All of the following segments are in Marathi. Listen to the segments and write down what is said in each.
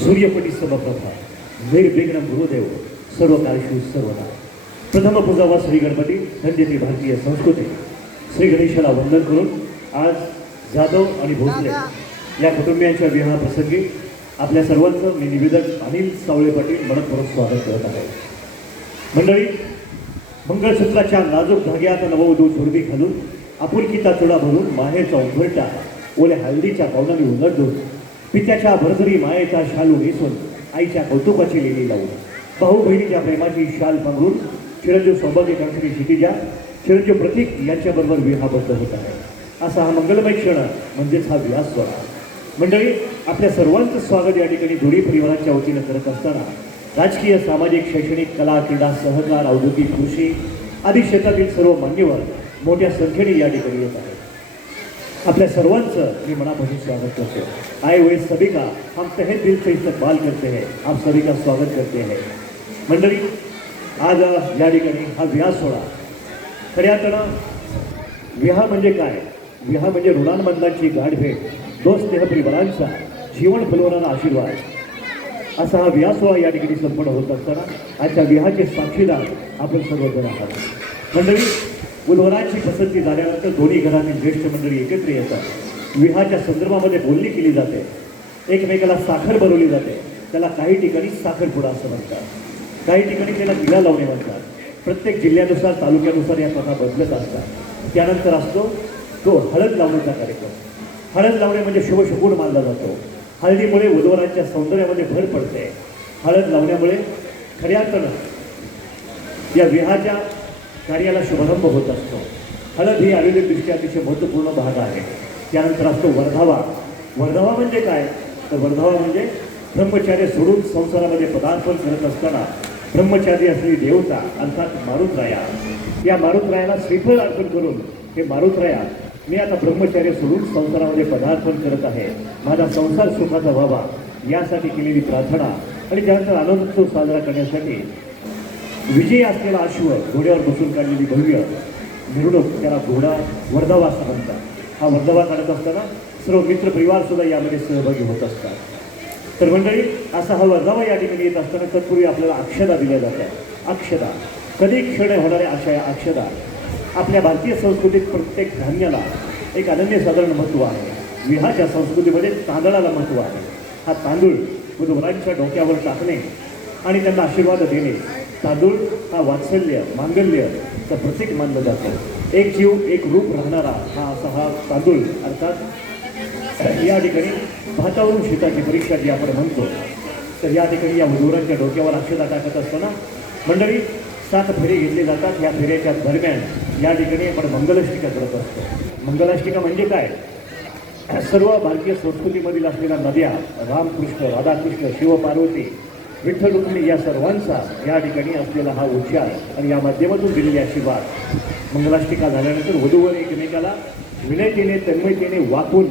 सूर्यपटी समप्रभा निर्विघ्न गुरुदेव सर्व काळशी सर्वदा. प्रथम पूजावा श्री गणपती म्हणजे ती भारतीय संस्कृती. श्री गणेशाला वंदन करून आज जाधव आणि भोसले या कुटुंबियांच्या विवाहाप्रसंगी आपल्या सर्वांचं मी निवेदक अनिल सावळे पाटील मनपूर्वक स्वागत करत आहे. मंडळी मंगळसूत्राच्या नाजूक धाग्यात नववधू चोरबी घालून आपुलकीचा चुडा भरून माहेरचा उंबरटा ओल्या हळदीच्या पावनाने उलटून पित्याच्या भरभरी मायेचा शालू नेसून आईच्या कौतुकाची लिहिली लावून. भाऊ बहिणीच्या प्रेमाची शाल पांघरून चिरंजीव सौभाग्य कंठरी क्षितिजा चिरंजीव प्रतीक यांच्याबरोबर विवाहबद्ध होत आहे. असा हा मंगलमय क्षण म्हणजेच हा व्यास सोहळा मंडळी आपल्या सर्वांचं स्वागत या ठिकाणी दोन्ही परिवाराच्या वतीनं करत असताना राजकीय सामाजिक शैक्षणिक कला क्रीडा सहकार औद्योगिक कृषी आदी क्षेत्रातील सर्व मान्यवर मोठ्या संख्येने या ठिकाणी येत आहेत. आपल्या सर्वांचं मी मनापासून स्वागत करतो. आए हुए सभी का हम तहे दिल से इस्तकबाल करते हैं. आप सभी का स्वागत करते हैं. मंडळी आज या ठिकाणी हा विहा सोहळा. खऱ्या अर्थानं विहा म्हणजे काय? विहा म्हणजे ऋणांमधलांची गाठभेट दोन परिवारांचा जीवन फुलवणारा आशीर्वाद. असा हा विहा सोहळा या ठिकाणी संपन्न होत असताना आजच्या विहाचे साक्षीदार आपण सर्वजण आहात. मंडळी उलवरांची पसंती झाल्यानंतर दोन्ही घरातील ज्येष्ठ मंडळी एकत्र येतात. विवाहाच्या संदर्भामध्ये बोलणी केली जाते. एकमेकाला साखर बनवली जाते. त्याला काही ठिकाणी साखरपुडा असं म्हणतात. काही ठिकाणी त्याला दिला लावणे म्हणतात. प्रत्येक जिल्ह्यानुसार तालुक्यानुसार या प्रथा बदलत असतात. त्यानंतर असतो तो हळद लावण्याचा कार्यक्रम. हळद लावणे म्हणजे शुभ मानला जातो. हळदीमुळे वधूवरांच्या सौंदर्यामध्ये भर पडते. हळद लावण्यामुळे खऱ्या अर्थानं या विहाच्या कार्याला शुभारंभ होत असतो. हळद ही आयुर्वेदिकदृष्ट्या अतिशय महत्त्वपूर्ण भाग आहे. त्यानंतर असतो वर्धावा. वर्धावा म्हणजे काय? तर वर्धावा म्हणजे ब्रह्मचार्य सोडून संसारामध्ये पदार्पण करत असताना ब्रह्मचारी असलेली देवता अर्थात मारुतराया. या मारुतरायाला श्रीफळ अर्पण करून हे मारुतराया मी आता ब्रह्मचार्य सोडून संसारामध्ये पदार्पण करत आहे. माझा संसार सुखाचा व्हावा. यासाठी केलेली प्रार्थना आणि त्यानंतर आनंदोत्सव साजरा करण्यासाठी विजयी असलेला अश्व घोड्यावर बसून काढलेली भव्य मिरवणूक त्याला घोडा वर्धावास म्हणतात. हा वर्धावास काढत असताना सर्व मित्र परिवार सुद्धा यामध्ये सहभागी होत असतात. तर मंडळी असा हा वर्धावा या ठिकाणी येत असताना तत्पूर्वी आपल्याला अक्षदा दिल्या जातात. अक्षदा. कधी क्षण होणाऱ्या अशा या अक्षदा. आपल्या भारतीय संस्कृतीत प्रत्येक धान्याला एक अनन्य साधारण महत्त्व आहे. विहाच्या संस्कृतीमध्ये तांदळाला महत्त्व आहे. हा तांदूळ बुधवरांच्या डोक्यावर टाकणे आणि त्यांना आशीर्वाद देणे तांदूळ हा वात्सल्य मांगल्यचं प्रतीक मानलं जातं. एक जीव एक रूप राहणारा हा असा हा तांदूळ. अर्थात या ठिकाणी भातावरून शेताची परीक्षा जी आपण म्हणतो तर या ठिकाणी या मजुरांच्या डोक्यावर अक्षता टाकत असताना मंडळी सात फेरे घेतले जातात. या फेऱ्याच्या दरम्यान या ठिकाणी आपण मंगलाष्टिका करत असतो. मंगलाष्टिका म्हणजे काय? सर्व भारतीय संस्कृतीमधील असलेल्या नद्या रामकृष्ण राधाकृष्ण शिवपार्वती विठ्ठल रुक्मिणी या सर्वांचा या ठिकाणी असलेला हा उच्चार आणि या माध्यमातून दिलेली आशीर्वाद मंगलाष्टिका झाल्यानंतर वधूवर एकमेकाला विनयतेने तन्मयतेने वाकून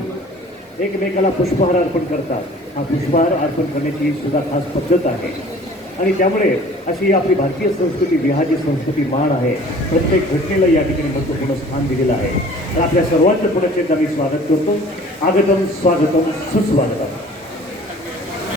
एकमेकाला पुष्पहार अर्पण करतात. हा पुष्पहार अर्पण करण्याची ही सुद्धा खास पद्धत आहे. आणि त्यामुळे अशी ही आपली भारतीय संस्कृती विहाची संस्कृती मान आहे. प्रत्येक घटनेला या ठिकाणी महत्त्वपूर्ण स्थान दिलेलं आहे. तर आपल्या सर्वांचं पुण्याचे आम्ही मी स्वागत करतो. आगतम स्वागतम सुस्वागतम.